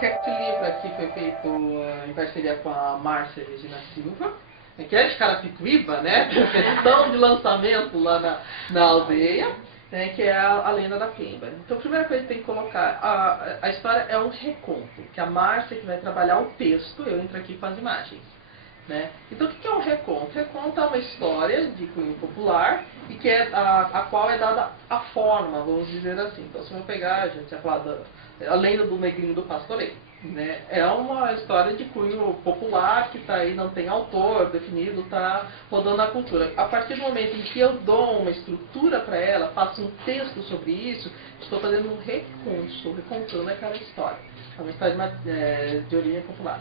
Esse livro aqui foi feito em parceria com a Márcia Regina Silva, que é de Carapicuíba, né? Questão de lançamento lá na aldeia, né? Que é a lenda da Pemba. Então a primeira coisa que tem que colocar, a história é um reconto, que a Márcia que vai trabalhar o texto, eu entro aqui com as imagens. Né? Então o que é um reconto? Reconto é uma história de cunho popular e que é a qual é dada a forma, vamos dizer assim. Então se eu pegar, a gente já falou a lenda do Negrinho do Pastoreio, né? É uma história de cunho popular que está aí, não tem autor definido, está rodando na cultura. A partir do momento em que eu dou uma estrutura para ela, faço um texto sobre isso, estou fazendo um reconto, estou recontando aquela história. É uma história de origem popular.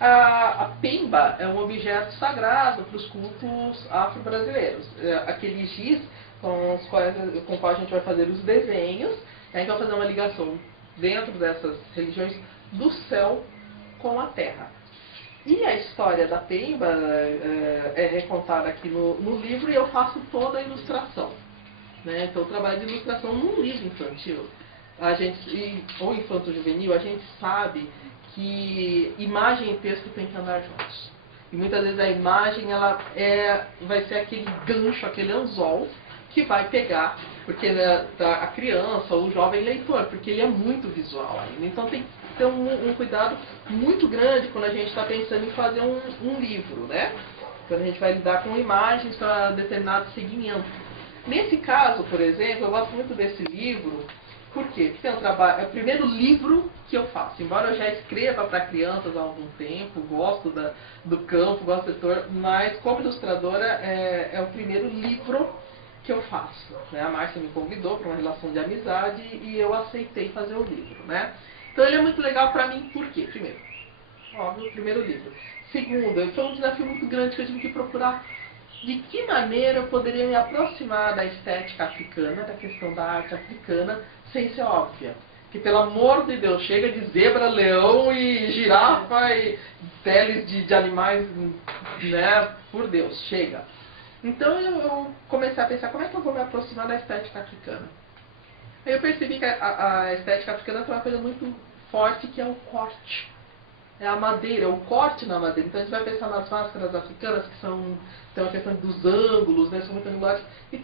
A Pemba é um objeto sagrado para os cultos afro-brasileiros. Aquele giz com o qual a gente vai fazer os desenhos, a gente vai fazer uma ligação dentro dessas religiões do céu com a terra. E a história da Pemba é recontada aqui no livro e eu faço toda a ilustração. Né? Então, o trabalho de ilustração num livro infantil, ou infanto-juvenil, a gente sabe que imagem e texto tem que andar juntos. E muitas vezes a imagem vai ser aquele gancho, aquele anzol que vai pegar porque a criança ou o jovem leitor, porque ele é muito visual ainda. Então tem que ter um cuidado muito grande quando a gente está pensando em fazer um livro, né? Quando a gente vai lidar com imagens para determinado segmento. Nesse caso, por exemplo, eu gosto muito desse livro. Por quê? Porque é o primeiro livro que eu faço. Embora eu já escreva para crianças há algum tempo, gosto do campo, gosto do setor, mas como ilustradora é o primeiro livro que eu faço. Né? A Márcia me convidou para uma relação de amizade e eu aceitei fazer o livro. Né? Então ele é muito legal para mim, por quê? Primeiro, óbvio, o primeiro livro. Segundo, foi um desafio muito grande que eu tive que procurar de que maneira eu poderia me aproximar da estética africana, da questão da arte africana, sem ser óbvia. Que, pelo amor de Deus, chega de zebra, leão e girafa e peles de animais, né? Por Deus, chega. Então eu comecei a pensar, como é que eu vou me aproximar da estética africana? Aí eu percebi que a estética africana tem uma coisa muito forte, que é o corte. É a madeira, o corte na madeira. Então a gente vai pensar nas máscaras africanas, que tem uma questão dos ângulos, né, são muito angulares. E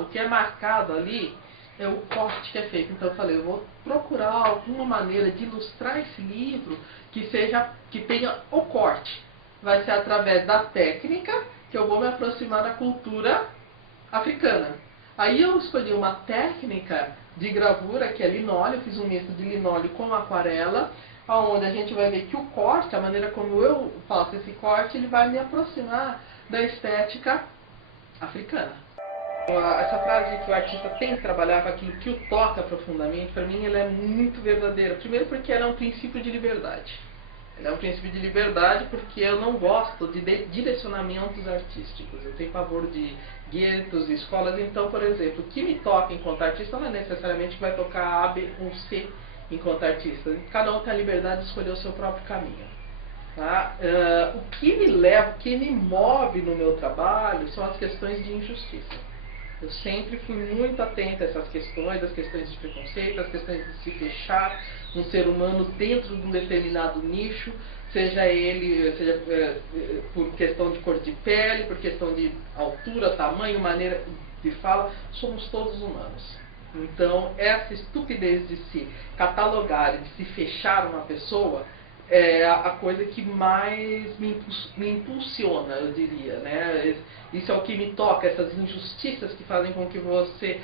o que é marcado ali é o corte que é feito. Então eu falei, eu vou procurar alguma maneira de ilustrar esse livro que tenha o corte. Vai ser através da técnica que eu vou me aproximar da cultura africana. Aí eu escolhi uma técnica de gravura, que é linóleo, fiz um misto de linóleo com aquarela, onde a gente vai ver que o corte, a maneira como eu faço esse corte, ele vai me aproximar da estética africana. Essa frase de que o artista tem que trabalhar com aquilo que o toca profundamente, para mim ela é muito verdadeira. Primeiro porque ela é um princípio de liberdade. Ela é um princípio de liberdade porque eu não gosto de direcionamentos artísticos. Eu tenho pavor de guetos, escolas. Então, por exemplo, o que me toca enquanto artista não é necessariamente que vai tocar A, B ou C enquanto artista. Cada um tem a liberdade de escolher o seu próprio caminho. Tá? O que me leva, o que me move no meu trabalho são as questões de injustiça. Eu sempre fui muito atenta a essas questões, as questões de preconceito, as questões de se fechar um ser humano dentro de um determinado nicho, seja por questão de cor de pele, por questão de altura, tamanho, maneira de fala, somos todos humanos. Então, essa estupidez de se catalogar e de se fechar uma pessoa é a coisa que mais me impulsiona, eu diria. Né? Isso é o que me toca, essas injustiças que fazem com que você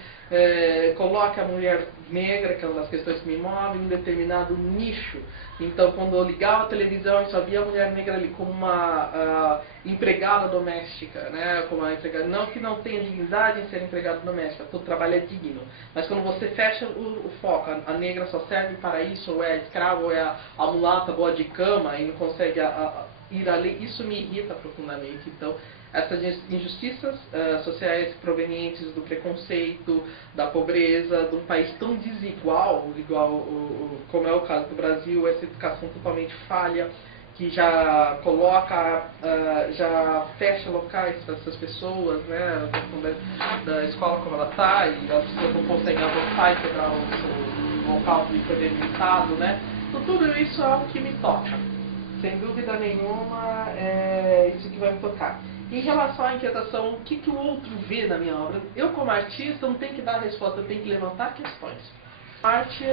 coloque a mulher negra, que é uma das questões que me movem, em um determinado nicho. Então, quando eu ligava a televisão, eu só via a mulher negra ali como uma empregada doméstica, né? Como uma empregada, não que não tenha dignidade em ser empregada doméstica, todo trabalho é digno, mas quando você fecha o foco, a negra só serve para isso, ou é escrava, ou é a mulata boa de cama e não consegue ir além, isso me irrita profundamente. Então, essas injustiças sociais provenientes do preconceito, da pobreza, de um país tão desigual, como é o caso do Brasil, essa educação totalmente falha, que já coloca, já fecha locais para essas pessoas, né, a questão da escola como ela está, e as pessoas não conseguem avançar e quebrar o local que foi delimitado, né. Então, tudo isso é o que me toca. Sem dúvida nenhuma, é isso que vai me tocar. Em relação à inquietação, o que o outro vê na minha obra? Eu, como artista, não tenho que dar a resposta, eu tenho que levantar questões. A arte,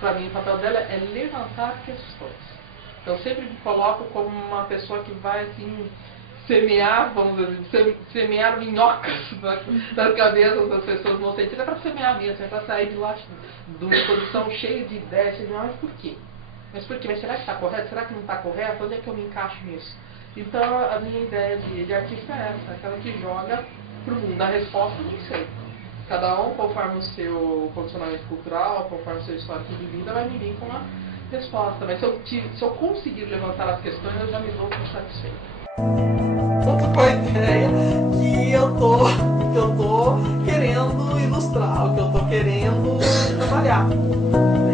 para mim, o papel dela é levantar questões. Então, eu sempre me coloco como uma pessoa que vai, assim, semear, vamos dizer, semear minhocas nas cabeças das pessoas no sentido, é para semear mesmo, é para sair de lá de uma exposição cheia de ideias, mas por quê? Mas por quê? Mas será que está correto? Será que não está correto? Onde é que eu me encaixo nisso? Então, a minha ideia de artista é essa, aquela que joga para o mundo. A resposta, eu não sei. Cada um, conforme o seu condicionamento cultural, conforme o seu histórico de vida, vai me vir com uma resposta. Mas se eu conseguir levantar as questões, eu já me dou por satisfeito. Junto com a ideia que eu tô querendo ilustrar, o que eu tô querendo trabalhar.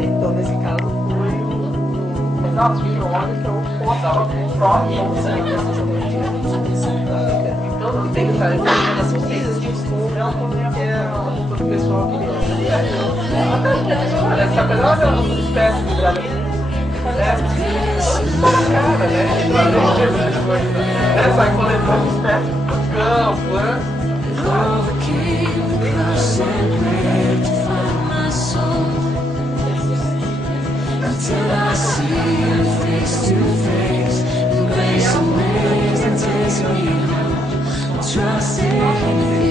Então, nesse caso, foi o Renato Viola, que é o próprio. Então, não tem que estar representação que é o pessoal que olha, essa coisa é uma espécie de gramínea. Tá na cara, né? Sai coletando espécies do campo, né? Until I see you face to face, embrace amaze and takes me home. Trust in